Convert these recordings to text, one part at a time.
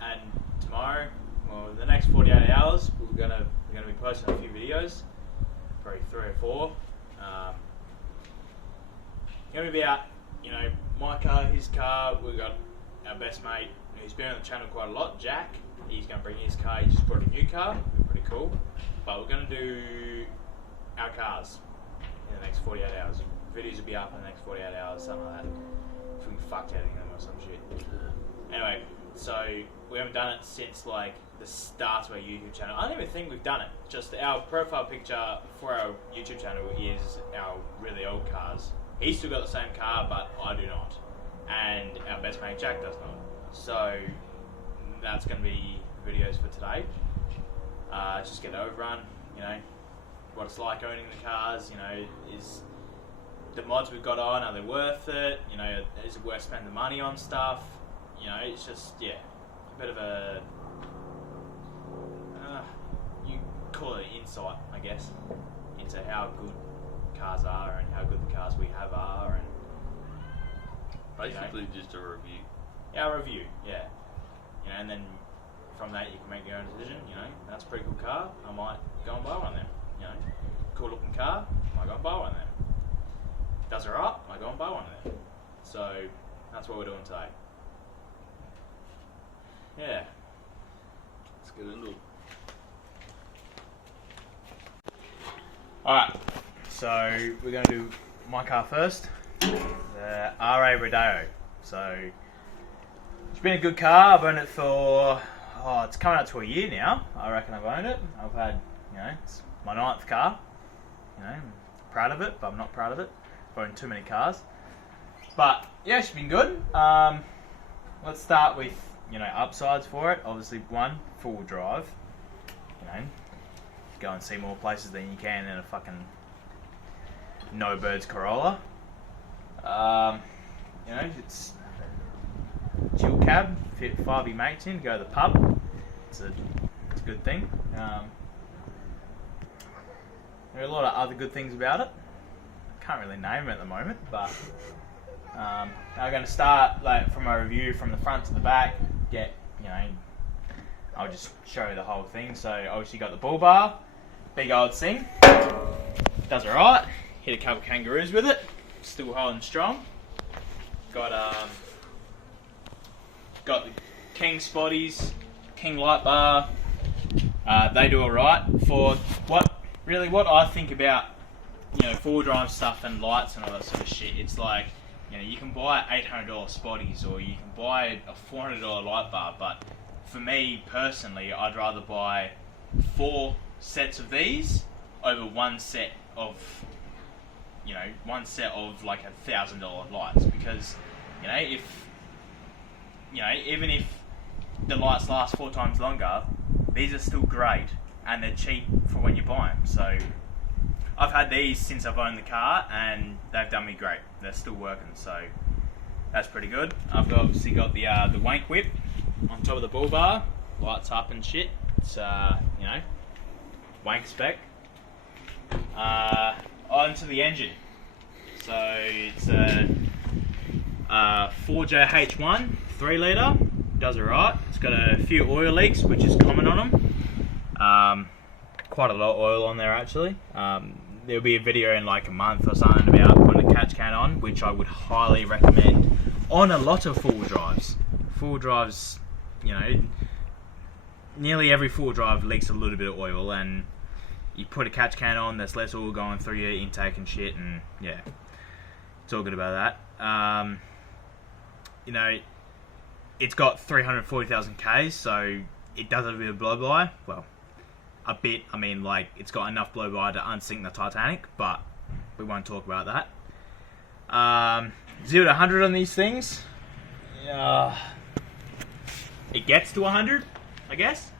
and tomorrow, well, the next 48 hours, we're gonna be posting a few videos, probably 3 or 4. Gonna be out, you know, my car, his car. We've got our best mate who's been on the channel quite a lot, Jack. He's gonna bring his car. He just brought a new car. It'll be pretty cool. But we're gonna do our cars in the next 48 hours. Videos will be up in the next 48 hours, something like that. If we fucked editing them or some shit. Anyway, so we haven't done it since like the start of our YouTube channel. I don't even think we've done it. Just our profile picture for our YouTube channel is our really old cars. He's still got the same car, but I do not. And our best mate Jack does not. So that's going to be videos for today. Just get an overrun, you know, what it's like owning the cars, you know, is the mods we've got on, are they worth it? You know, is it worth spending the money on stuff? You know, it's just, yeah, a bit of a, you call it insight, I guess, into how good cars are and how good the cars we have are, and basically, you know, just a review. Yeah, a review, yeah. You know, and then from that you can make your own decision. You know, that's a pretty cool car. I might go and buy one then. You know, cool looking car. I might go and buy one then. Does it right? I might go and buy one then. So that's what we're doing today. Yeah. Let's get into it. All right. So we're going to do my car first, the Rodeo. So it's been a good car. I've owned it for, it's coming up to a year now. I reckon I've owned it. I've had, you know, it's my 9th car. You know, I'm proud of it, but I'm not proud of it. I've owned too many cars. But yeah, it's been good. Let's start with, you know, upsides for it. Obviously, one, full drive. You know, go and see more places than you can in a fucking no birds Corolla. You know, it's chill cab, fit 5 of your mates in, go to the pub. It's a good thing. There are a lot of other good things about it. I can't really name them at the moment, but I'm going to start like from a review from the front to the back. Get, you know, I'll just show you the whole thing. So obviously got the bull bar, big old thing, does it right. Hit a couple kangaroos with it, still holding strong. Got the King spotties, King light bar. They do alright for what I think about, you know, 4-drive stuff and lights and all that sort of shit. It's like, you know, you can buy $800 spotties or you can buy a $400 light bar, but for me personally, I'd rather buy 4 sets of these over one set of, you know, like $1,000 lights, because, you know, even if the lights last 4 times longer, these are still great and they're cheap for when you buy them. So I've had these since I've owned the car and they've done me great. They're still working, so that's pretty good. I've obviously got the wank whip on top of the bull bar, lights up and shit. It's you know, wank spec. Onto the engine. So it's a 4JH1 3-litre. Does it right. It's got a few oil leaks, which is common on them. Quite a lot of oil on there actually. There'll be a video in like a month or something about putting a catch can on, which I would highly recommend on a lot of 4-drives. 4-drives, you know, nearly every 4-drive leaks a little bit of oil, and you put a catch can on, there's less oil going through your intake and shit, and yeah, it's all good about that. You know, it's got 340,000 Ks, so it does have a bit of blow-by. Well, a bit, I mean, like, it's got enough blow-by to unsink the Titanic, but we won't talk about that. 0 to 100 on these things, it gets to 100, I guess.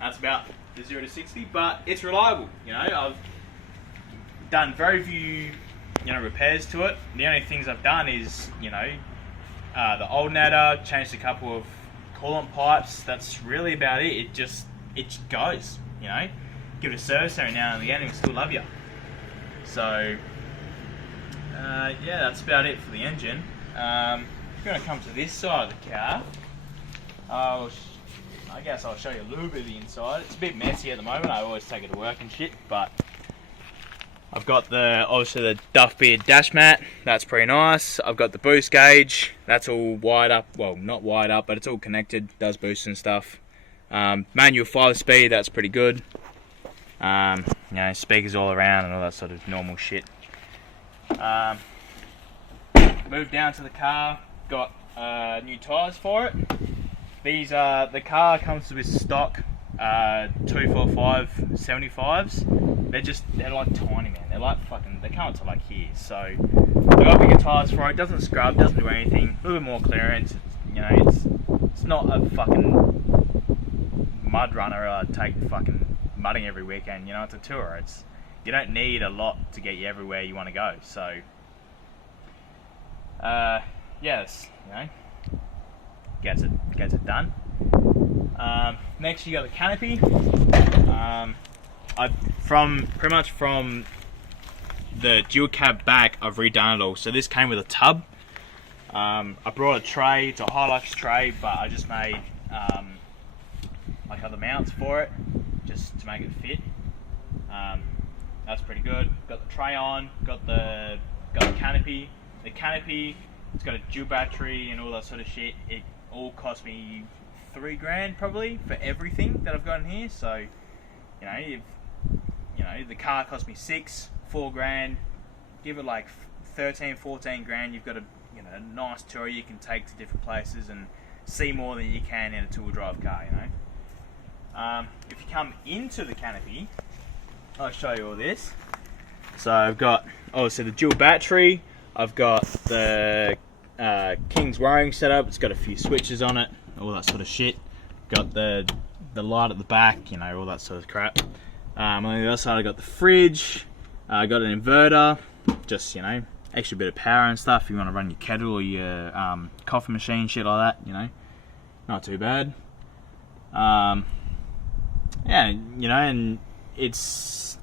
That's about the 0 to 60, but it's reliable. You know, I've done very few, you know, repairs to it. The only things I've done is, you know, the alternator, changed a couple of coolant pipes. That's really about it. It just goes, you know. Give it a service every now and again and it'll still love you. So yeah, that's about it for the engine. We're going to come to this side of the car. I'll I guess I'll show you a little bit of the inside. It's a bit messy at the moment. I always take it to work and shit, but I've got obviously the Duff Beard dash mat. That's pretty nice. I've got the boost gauge. That's all wired up. Well, not wired up, but it's all connected. Does boost and stuff. Manual 5-speed. That's pretty good. You know, speakers all around and all that sort of normal shit. Moved down to the car. Got new tyres for it. These are, the car comes with stock 245 75s. They're like tiny, man. They're like fucking, they come up to like here. So I got bigger tyres for it. Doesn't scrub, doesn't do anything. A little bit more clearance. You know, it's not a fucking mud runner. Take fucking mudding every weekend. You know, it's a tour. You don't need a lot to get you everywhere you want to go. So yes, you know, gets it done. Next you got the canopy. Pretty much from the dual cab back, I've redone it all. So this came with a tub. I brought a tray. It's a Hilux tray, but I just made like other mounts for it, just to make it fit. That's pretty good. Got the tray on. Got the canopy. The canopy, it's got a dual battery and all that sort of shit. It all cost me $3,000 probably for everything that I've got in here. So, you know, the car cost me $4,000. Give it like 13, 14 grand. You've got a nice tour you can take to different places and see more than you can in a two-wheel drive car. You know. If you come into the canopy, I'll show you all this. So I've got obviously the dual battery. I've got the King's wiring setup. It's got a few switches on it, all that sort of shit. Got the light at the back, you know, all that sort of crap. On the other side I got the fridge. I got an inverter, just, you know, extra bit of power and stuff if you want to run your kettle or your coffee machine, shit like that, you know. Not too bad. Yeah, you know, and it's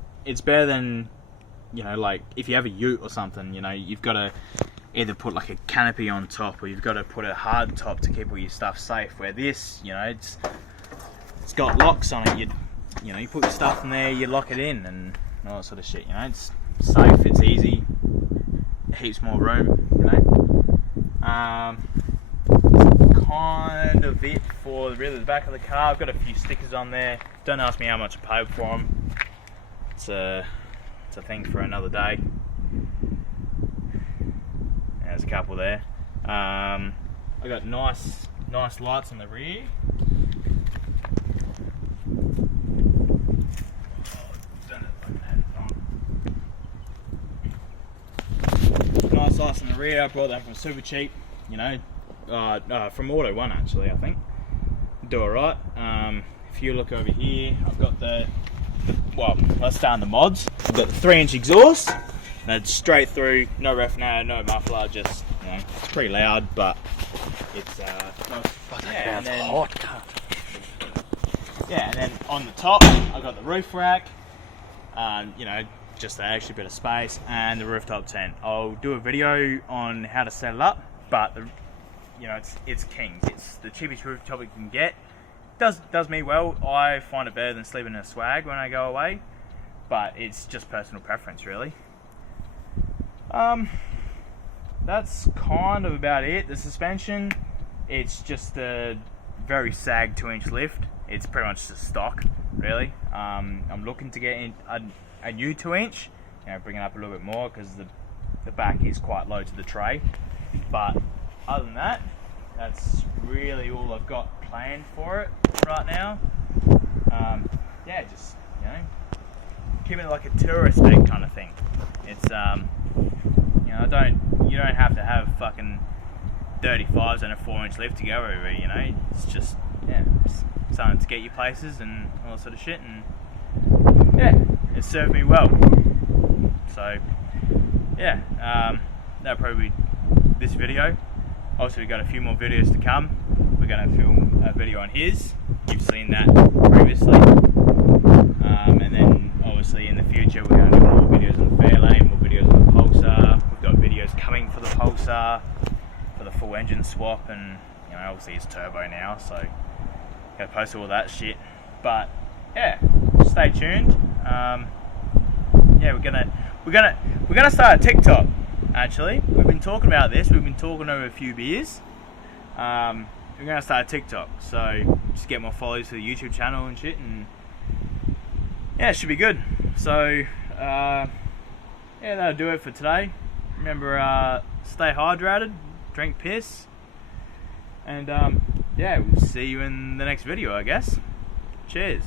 better than, you know, like if you have a ute or something, you know, you've got to either put like a canopy on top or you've got to put a hard top to keep all your stuff safe. Where this, you know, it's got locks on it. You know, you put your stuff in there, you lock it in and all that sort of shit. You know, it's safe, it's easy, heaps more room. You know, kind of it for really the back of the car. I've got a few stickers on there. Don't ask me how much I paid for them. It's a thing for another day. There's a couple there. I got nice lights on the rear. Nice lights on the rear. I brought them from Super Cheap. You know, from MOAB actually. I think do alright. If you look over here, I've got well, let's start on the mods. I've got the 3-inch exhaust. That's straight through, no resonator, no muffler, just, you know, it's pretty loud, but it's and then on the top, I've got the roof rack, you know, just an extra bit of space, and the rooftop tent. I'll do a video on how to set it up, but you know, it's King's. It's the cheapest rooftop you can get. Does me well. I find it better than sleeping in a swag when I go away, but it's just personal preference, really. That's kind of about it. The suspension, it's just a very sag 2-inch lift. It's pretty much just stock, really. I'm looking to get in a new 2-inch, you know, bring it up a little bit more because the back is quite low to the tray. But other than that, that's really all I've got planned for it right now. Yeah, just, you know, keep it like a tourist thing kind of thing. It's you know, you don't have to have fucking 35s and a 4-inch lift to go everywhere, you know. It's just, yeah, it's something to get you places and all that sort of shit, and yeah, it served me well. So yeah, that'll probably be this video. Also, we've got a few more videos to come. We're going to film a video on his. You've seen that previously. And then obviously in the future we're going to do more videos on the Fairlane, more videos on the Pulsar. We've got videos coming for the Pulsar, for the full engine swap, and you know, obviously it's turbo now, so Gonna post all that shit. But yeah, stay tuned. Yeah, we're gonna start a TikTok. Actually, we've been talking about this. We've been talking over a few beers. We're gonna start a TikTok, so just get more followers for the YouTube channel and shit, and yeah, it should be good. So yeah, that'll do it for today. Remember, stay hydrated, drink piss, and yeah, we'll see you in the next video, I guess. Cheers.